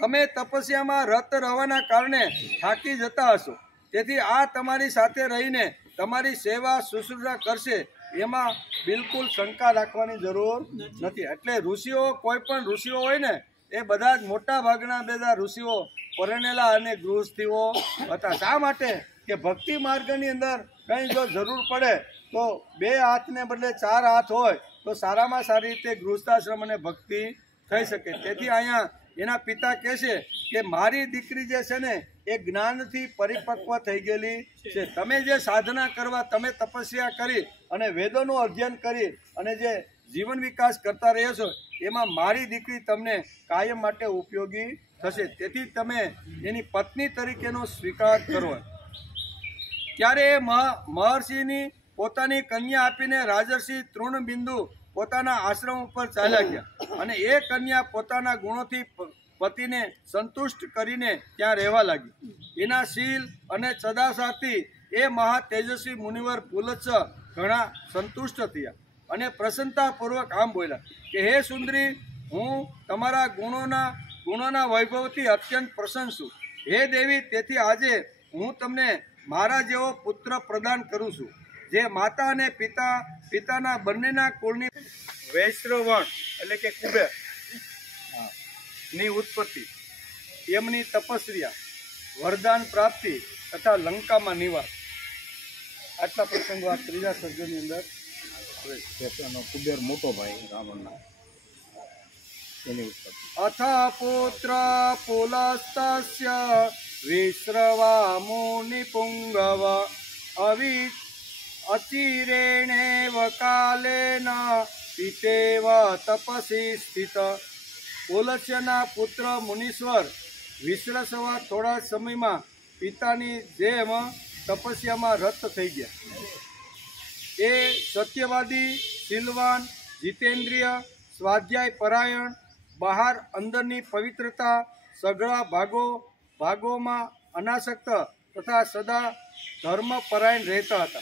તમે તપસ્યામાં રત રહેવાના કારણે થાકી જતા હશો. તેથી આ તમારી સાથે રહીને તમારી સેવા શુશ્રૂષા કરશે, એમાં બિલકુલ શંકા રાખવાની જરૂર નથી. એટલે ઋષિઓ, કોઈ પણ ઋષિઓ હોય ને એ બધા જ મોટા ભાગના બધા ઋષિઓ પરણેલા અને ગૃહસ્થીઓ હતા. શા માટે? કે ભક્તિ માર્ગની અંદર કંઈ જો જરૂર પડે તો 2 હાથને બદલે 4 હાથ હોય તો સારામાં સારી રીતે ગૃહસ્થાશ્રમ અને ભક્તિ થઈ શકે. તેથી અહીંયા એના પિતા કહે છે કે મારી દીકરી જે છે ને એ જ્ઞાનથી પરિપક્વ થઈ ગયેલી છે. તમે જે સાધના કરવા, તમે તપસ્યા કરી અને વેદોનું અધ્યયન કરી અને જે જીવન વિકાસ કરતા રહ્યો છો એમાં મારી દીકરી તમને કાયમ માટે ઉપયોગી થશે. તેથી તમે એની પત્ની તરીકેનો સ્વીકાર કરો. ત્યારે એ મહર્ષિની પોતાની કન્યા આપીને રાજર્ષિ તૃણબિંદુ પોતાના આશ્રમ ઉપર ચાલ્યા ગયા અને એ કન્યા પોતાના ગુણોથી પતિને સંતુષ્ટ કરીને ત્યાં રહેવા લાગી. એના શીલ અને સદાચારથી એ મહા તેજસ્વી મુનિવર પુલત્સ્ય ઘણા સંતુષ્ટ થયા અને પ્રસન્નતાપૂર્વક આમ બોલ્યા કે હે સુંદરી, હું તમારા ગુણોના વૈભવથી અત્યંત પ્રસન્ન છું. હે દેવી, તેથી આજે હું તમને મારા જેવો પુત્ર પ્રદાન કરું છું, જે માતા અને પિતાના બંનેના કુળની વૈશ્રવણ એટલે કે કુબેર ની ઉત્પત્તિ, એમની તપસ્યા, વરદાન પ્રાપ્તિ તથા લંકામાં નિવાસ. આટલા પ્રસંગો આ ત્રીજા સર્ગની અંદર કુબેર મોટો ભાઈ રાવણના अथ पुत्र पुलस्तस्य विश्रवा मुनिपुंगव अचिरेणेव कालेन पितेव तपसी स्थित। पुलस्यना पुत्र मुनीश्वर विश्रवा थोड़ा समय में पितानी जेम तपस्या में रत थई गया। ए सत्यवादी, शीलवान, जितेन्द्रिय, स्वाध्याय परायण, बहार अंदरनी पवित्रता, सगळा भागों में अनासक्त तथा सदा धर्मपरायण रहता था।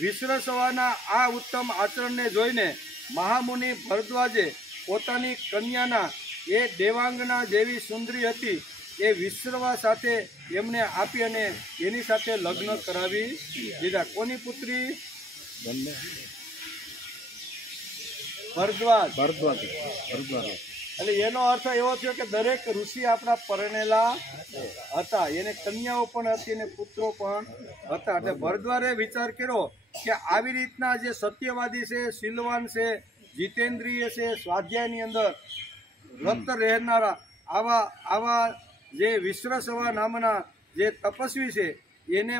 विश्रवाना आ उत्तम आचरण ने जोईने महामुनि भरद्वाजे पोतानी कन्याना ए देवांगना जेवी सुंदरी हती ए विश्रवा साथे एमने आपी अने एनी साथे लग्न करावी दीधा। कोनी पुत्री? भरद्वाज। એટલે એનો અર્થ એવો થયો કે દરેક ઋષિ આપણા પરણેલા હતા, એને કન્યાઓ પણ હતી અને પુત્રો પણ હતા। એટલે ભરદ્વારે વિચાર કર્યો કે આવી રીતના જે સત્યવાદી છે, શીલવાન છે, જીતેન્દ્રિય છે, સ્વાધ્યાયની અંદર રત રહેનારા આવા જે વિશ્રસવા નામના જે તપસ્વી છે એને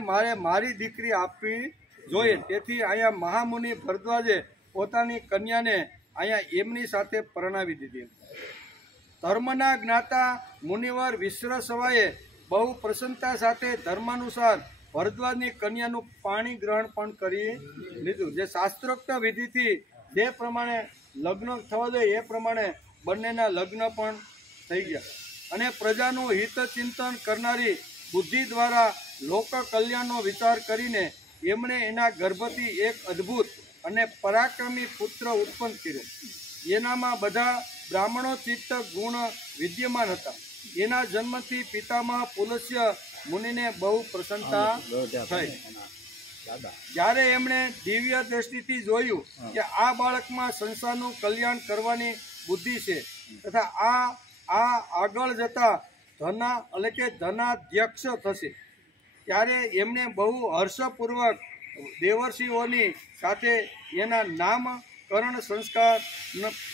મારી દીકરી આપવી જોઈએ। તેથી અહીંયા મહામુનિ ભરદ્વાજે પોતાની કન્યાને અહીંયા એમની સાથે પરણાવી દીધી। ધર્મના જ્ઞાતા મુનિવર વિશ્રસવાએ બહુ પ્રસન્નતા સાથે ધર્માનુસાર ભરદ્વાજની કન્યાનું પાણી ગ્રહણ પણ કરી લીધું। જે શાસ્ત્રોક્ત વિધિથી જે પ્રમાણે લગ્ન થવા જોઈએ એ પ્રમાણે બંનેના લગ્ન પણ થઈ ગયા અને પ્રજાનું હિત ચિંતન કરનારી બુદ્ધિ દ્વારા લોક કલ્યાણનો વિચાર કરીને એમણે એના ગર્ભથી એક અદ્ભુત અને પરાક્રમી પુત્ર ઉત્પન્ન કર્યો। એનામાં બધા બ્રાહ્મણોચિત્ત ગુણ વિદ્યમાન હતા। એના જન્મથી પિતામહ પુલસ્ય મુનિને બહુ પ્રસન્નતા થઈ। જ્યારે એમણે દિવ્ય દ્રષ્ટિથી જોયું કે આ બાળકમાં સંસારનું કલ્યાણ કરવાની બુદ્ધિ છે તથા આ આગળ જતા ધનાધ્યક્ષ થશે, ત્યારે એમણે બહુ હર્ષપૂર્વક દેવર્ષિઓની સાથે એના નામકરણ સંસ્કાર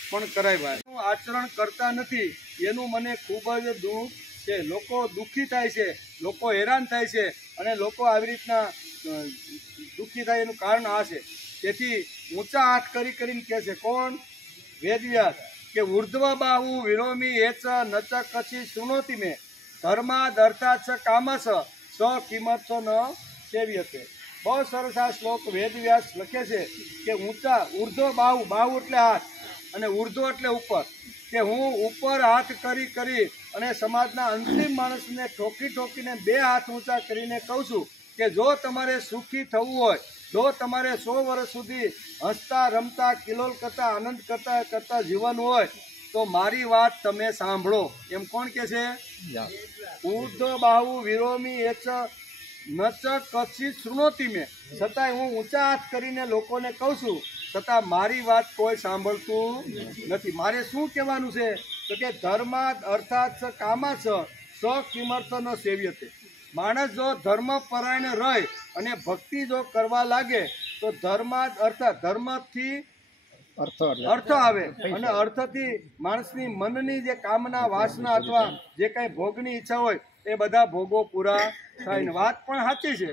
પણ કરાવ્યા। આચરણ કરતા નથી એનું મને ખૂબ જ દુઃખ છે। લોકો દુઃખી થાય છે, લોકો હેરાન થાય છે અને લોકો આવી રીતના દુઃખી થાય એનું કારણ આ છે। તેથી ઊંચા હાથ કરીને કહે છે કોણ? વેદવ્યાસ કે ઉર્ધ્વ બાહુ વિરોમી એચ નચ કછી શૃણોતિ મેં ધર્માદ અર્થાત ચ કામસ સ કિંમત ન સેવ્યતે। બહુ સરસ આ શ્લોક વેદવ્યાસ લખે છે કે ઊંચા ઉર્ધ્વ બાહુ એટલે હાથ અને ઉર્ધ્વ એટલે ઉપર, કે હું ઉપર હાથ કરી અને સમાજના અંતિમ માણસને ઠોકીને બે હાથ ઊંચા કરીને કહું છું કે જો તમારે સુખી થવું હોય, જો તમારે 100 વર્ષ સુધી હસતા રમતા કિલોલ કરતા આનંદ કરતા જીવન હોય તો મારી વાત તમે સાંભળો। એમ કોણ કે છે? ઉર્ધ્વ બાહુ વિરોમી એચ નચ કચ્છી શૃણોતી મેં, છતાંય હું ઊંચા હાથ કરીને લોકોને કહું છું છતાં મારી વાત કોઈ સાંભળતું નથી। મારે શું કહેવાનું છે તો કે ધર્માદ અર્થાત સ કામા સ કિંમત ન સેવ્યતે। માણસ જો ધર્મપરાયણ રહે અને ભક્તિ જો કરવા લાગે તો ધર્માદ અર્થાત ધર્મથી અર્થ આવે અને અર્થથી માણસની મનની જે કામના વાસના અથવા જે કંઈ ભોગની ઈચ્છા હોય એ બધા ભોગો પૂરા થાય। વાત પણ સાચી છે।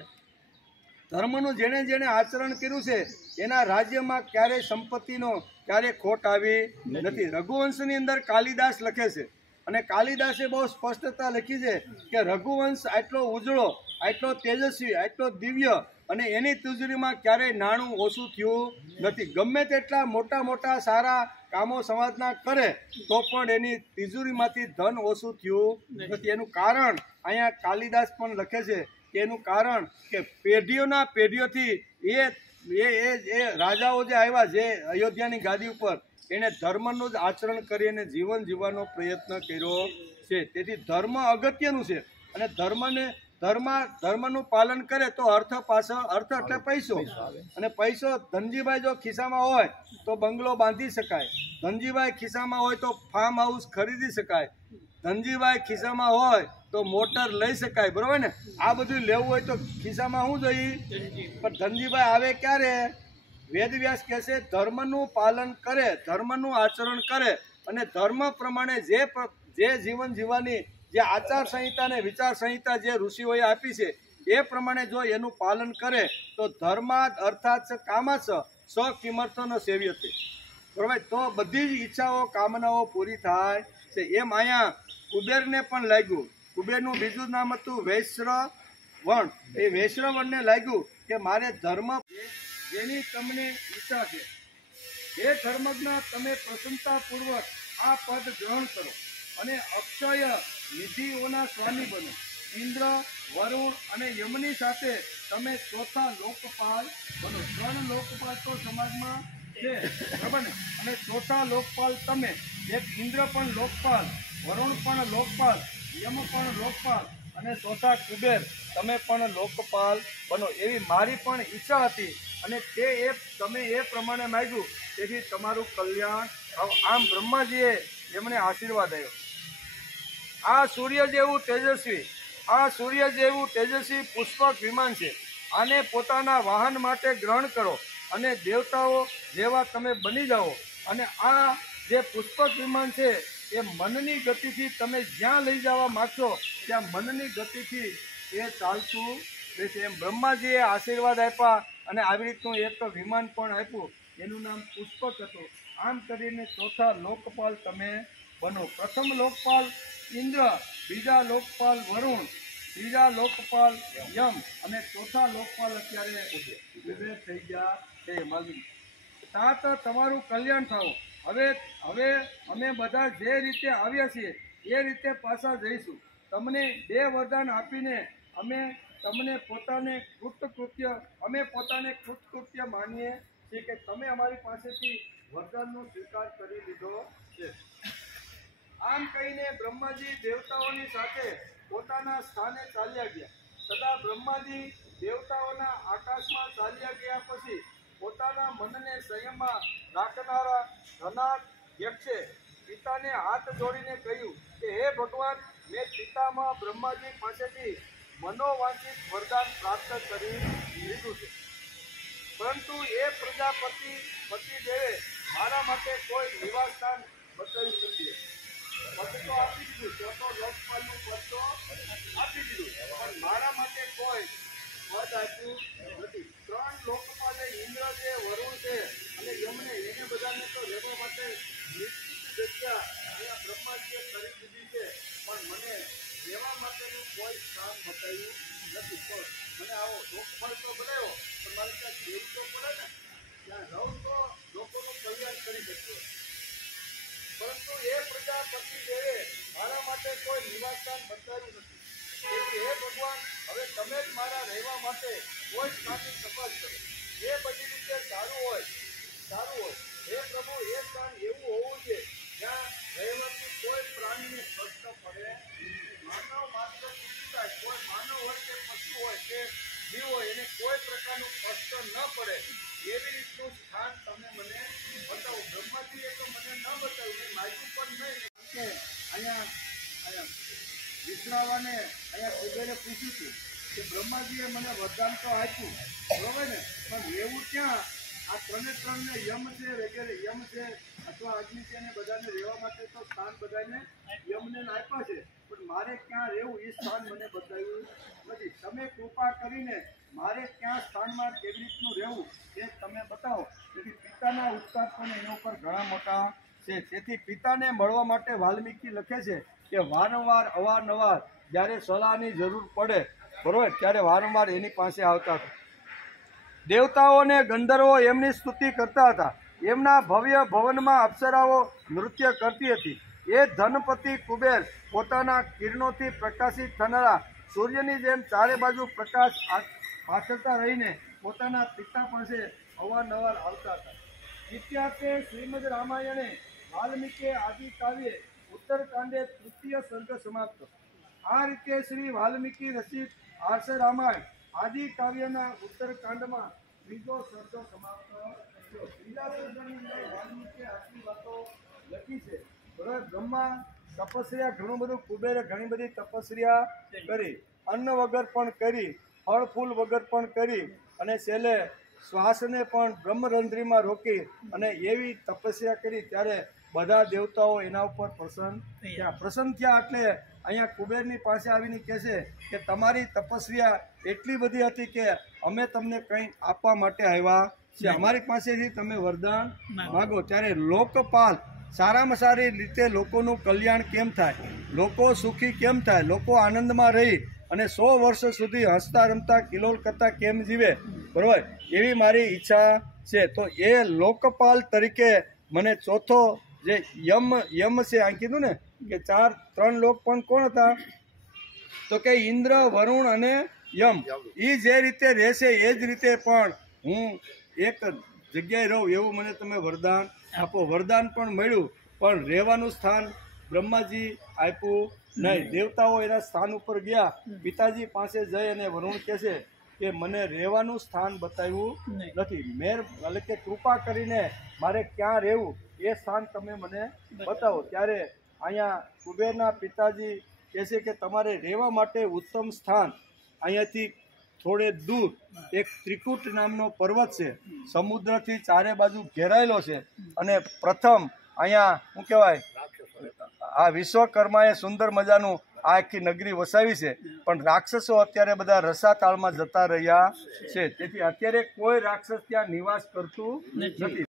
ધર્મનું જેણે આચરણ કર્યું છે એના રાજ્યમાં ક્યારેય સંપત્તિનો ક્યારેય ખોટ આવી નથી। રઘુવંશની અંદર કાલિદાસ લખે છે અને કાલિદાસે બહુ સ્પષ્ટતા લખી છે કે રઘુવંશ આટલો ઉજળો, આટલો તેજસ્વી, આટલો દિવ્ય અને એની તિજોરીમાં ક્યારેય નાણું ઓછું થયું નથી। ગમે તેટલા મોટા સારા કામો સમાજના કરે તો પણ એની તિજોરીમાંથી ધન ઓછું થયું નથી। એનું કારણ અહીંયા કાલિદાસ પણ લખે છે કે એનું કારણ કે પેઢીઓથી એ રાજાઓ જે આવ્યા, જે અયોધ્યાની ગાદી ઉપર, એને ધર્મનું જ આચરણ કરી અને જીવન જીવવાનો પ્રયત્ન કર્યો છે। તેથી ધર્મ અગત્યનું છે અને ધર્મનું પાલન કરે તો અર્થ એટલે પૈસો, અને પૈસો ધનજીભાઈ જો ખિસ્સામાં હોય તો બંગલો બાંધી શકાય, ધનજીભાઈ ખિસ્સામાં હોય તો ફાર્મ હાઉસ ખરીદી શકાય, ધનજીભાઈ ખિસ્સામાં હોય તો મોટર લઈ શકાય, બરોબર ને? આ બધું લેવું હોય તો ખિસ્સામાં શું જોઈએ? પણ ધનજીભાઈ આવે ક્યારે? વેદવ્યાસ કહે છે ધર્મનું પાલન કરે, ધર્મનું આચરણ કરે અને ધર્મ પ્રમાણે જે જીવન જીવવાની જે આચાર સંહિતા અને વિચાર સંહિતા જે ઋષિઓએ આપી છે એ પ્રમાણે જો એનું પાલન કરે તો ધર્માદ અર્થાત કામાસ સ કિમર્થન સેવ્યતે, બરાબર. તો બધી જ ઈચ્છાઓ કામનાઓ પૂરી થાય છે. એમ અહીંયા કુબેરને પણ લાગ્યું. કુબેરનું બીજું નામ હતું વૈશ્રવણ. એ વૈશ્રવણને લાગ્યું કે મારે ધર્મ જેની તમને ઈચ્છા છે એ ધર્મજ્ઞ તમે પ્રસન્નતાપૂર્વક આ પદ ગ્રહણ કરો અને અક્ષય નિધિઓના સ્વામી બનો. ઇન્દ્ર, વરુણ અને યમની સાથે તમે ચોથા લોકપાલ બનો. 3 લોકપાલ તો સમાજમાં છે, બરાબર ને. અને ચોથા લોકપાલ તમે, એક ઇન્દ્ર પણ લોકપાલ, વરુણ પણ લોકપાલ, યમ પણ લોકપાલ અને ચોથા કુબેર તમે પણ લોકપાલ બનો. એવી મારી પણ ઈચ્છા હતી અને તમે એ પ્રમાણે માંગ્યું, તેથી તમારું કલ્યાણ. આમ બ્રહ્માજીએ એમને આશીર્વાદ આપ્યો. આ સૂર્ય જેવું તેજસ્વી પુષ્પક વિમાન છે. આને પોતાના વાહન માટે ગ્રહણ કરો અને દેવતાઓ જેવા તમે બની જાઓ. અને આ જે પુષ્પક વિમાન છે એ મનની ગતિથી તમે જ્યાં લઈ જવા માગશો ત્યાં મનની ગતિથી એ ચાલતું રહેશે. એમ બ્રહ્માજીએ આશીર્વાદ આપ્યા અને આવી રીતનું એક વિમાન પણ આપ્યું, એનું નામ પુષ્પક હતું. આમ કરીને ચોથા લોકપાલ તમે બનો. પ્રથમ લોકપાલ ઇન્દ્ર, બીજા લોકપાલ વરુણ, ત્રીજા લોકપાલ યમ અને ચોથા લોકપાલ અત્યારે કુબેર થઈ ગયા છે. તાત તમારું કલ્યાણ થાવ. હવે અમે બધા જે રીતે આવ્યા છીએ એ રીતે પાછા જઈશું. તમને 2 વરદાન આપીને અમે પોતાને કૃતકૃત્ય માનીએ છીએ કે તમે અમારી પાસેથી વરદાનનો સ્વીકાર કરી લીધો છે. આમ કહીને બ્રહ્માજી દેવતાઓની સાથે પોતાના સ્થાને ચાલ્યા ગયા. તથા બ્રહ્માજી દેવતાઓના આકાશમાં ચાલ્યા ગયા પછી પોતાના મનને સંયમમાં રાખનારા ધનાઢ યક્ષે પિતાને હાથ જોડીને કહ્યું કે હે ભગવાન, મેં પિતામાં બ્રહ્માજી પાસેથી મનોવાંછિત વરદાન પ્રાપ્ત કરી લીધું છે, પરંતુ એ પતિદેવે મારા માટે કોઈ નિવાસ સ્થાન બતાવ્યું નથી. પદ તો આપી દીધું, ચોથો લોકપાલનું પદ તો આપી દીધું, પણ મારા માટે કોઈ પદ આપ્યું નથી. 3 લોકપાલે ઇન્દ્ર છે, વરુણ છે અને યમને, એને બધાને તો રહેવા માટે નિશ્ચિત જગ્યા અહીંયા બ્રહ્માજીએ કરી દીધી છે, પણ મને રહેવા માટેનું કોઈ સ્થાન બતાવ્યું નથી. તો મને આવો લોકપાલ તો બનાવ્યો, પણ મારે ત્યાં રહેવું તો પડે ને. ત્યાં રહું તો લોકોનું કલ્યાણ કરી શકું, પરંતુ એ પ્રજાપતિદેવે મારા માટે કોઈ નિવાસસ્થાન બતાવ્યું નથી. તેથી હે ભગવાન, હવે તમે જ મારા રહેવા માટે કોઈ સ્થાનની તપાસ કરો. જે બધી રીતે સારું હોય. હે પ્રભુ, એ સ્થાન એવું હોવું જોઈએ જ્યાં રહેવાથી કોઈ પ્રાણીને કષ્ટ પડે. માનવ માત્ર થાય, કોઈ માનવ હોય કે પશુ હોય કે જીવ હોય, એને કોઈ પ્રકારનું કષ્ટ ન પડે એવી રીતનું સ્થાન તમે મને બતાવો. બ્રહ્માજીએ તો મને ન બતાવ્યું, મેં માગ્યું પણ નહીં. અહીંયા વિશ્રાવાને અહીંયા કુબેરે પૂછ્યું હતું કે બ્રહ્માજીએ મને વરદાન તો આપ્યું, બરોબર ને, પણ એવું ક્યાં? આ 3 ને યમ છે વગેરે, યમ છે અથવા અગ્નિ છે, ને બધાને રહેવા માટે તો સ્થાન બધાને યમને આપ્યા છે, પણ મારે ક્યાં રહેવું એ સ્થાન મને બતાવ્યું નથી. તમે કૃપા કરીને મારે ક્યાં સ્થાનમાં કેવી રીતનું રહેવું એ તમે બતાવો. તેથી પિતાના ઉપકાર પણ એના ઉપર ઘણા મોટા છે. તેથી પિતાને મળવા માટે વાલ્મીકી લખે છે કે અવારનવાર જ્યારે સલાહની જરૂર પડે, બરોબર, ત્યારે વારંવાર એની પાસે આવતા હતા. દેવતાઓ અને ગંધર્વો એમની સ્તુતિ કરતા હતા. એમના ભવ્ય ભવનમાં અપ્સરાઓ નૃત્ય કરતી હતી. એ ધનપતિ કુબેર પોતાના કિરણોથી પ્રકાશિત થનારા સૂર્યની જેમ ચારે બાજુ પ્રકાશ પાછળતા રહીને પોતાના પિતા પાસે અવારનવાર આવતા હતા. ઇતિહાસે શ્રીમદ રામાયણે વાલ્મીકે આદિ કાવ્યે ઉત્તરકાંડે 3ય સર્ગ સમાપ્ત. આ રીતે શ્રી વાલ્મીકી રચિત આર્ષ રામાયણ આદિ કાવ્યના ઉત્તરકાંડમાં 3જો સર્ગ સમાપ્ત થયો. 3જા સર્ગની અંદર વાલ્મીકે આટલી વાતો લખી છે. બ્રહ્મા તપસ્યા ઘણું બધું, કુબેરે ઘણી બધી તપસ્યા કરી, અન્ન વગર પણ કરી, ફળ ફૂલ વગર પણ કરી, અને છેલ્લે શ્વાસને પણ બ્રહ્મરંધ્રીમાં રોકી અને એવી તપસ્યા કરી ત્યારે બધા દેવતાઓ એના ઉપર પ્રસન્ન થયા. એટલે અહીંયા કુબેરની પાસે આવીને કહે છે કે તમારી તપસ્યા એટલી બધી હતી કે અમે તમને કંઈ આપવા માટે આવ્યા છે, અમારી પાસેથી તમે વરદાન માગો. ત્યારે લોકપાલ સારામાં સારી રીતે લોકોનું કલ્યાણ કેમ થાય, લોકો સુખી કેમ થાય, લોકો આનંદમાં રહી અને 100 વર્ષ સુધી હસતા રમતા કિલોલ કરતા કેમ જીવે, બરોબર, એવી મારી ઈચ્છા છે. તો એ લોકપાલ તરીકે મને ચોથો જે યમ છે આ કીધું ને કે 3 લોક પણ કોણ હતા, તો કે ઇન્દ્ર, વરુણ અને યમ. એ જે રીતે રહેશે એ જ રીતે પણ હું એક જગ્યાએ રહું એવું મને તમે વરદાન આપો. વરદાન પણ મળ્યું, પણ રહેવાનું સ્થાન બ્રહ્માજી આપ્યું નહીં. દેવતાઓ એના સ્થાન ઉપર ગયા, પિતાજી પાસે જઈ અને વરુણ કહે છે કે મને રહેવાનું સ્થાન બતાવ્યું નથી, એટલે કે કૃપા કરીને મારે ક્યાં રહેવું એ સ્થાન તમે મને બતાવો. ત્યારે અહીંયા કુબેરના પિતાજી કહે છે કે તમારે રહેવા માટે ઉત્તમ સ્થાન અહીંયાથી થોડે દૂર એક ત્રિકૂટ નામનો પર્વત છે, સમુદ્રથી ચારે બાજુ ઘેરાયેલો છે. અને પ્રથમ અહીંયા શું કહેવાય, આ વિશ્વકર્માએ સુંદર મજાનું આ આખી નગરી વસાવી છે, પણ રાક્ષસો અત્યારે બધા રસાતાળમાં જતા રહ્યા છે. તેથી અત્યારે કોઈ રાક્ષસ ત્યાં નિવાસ કરતું નથી.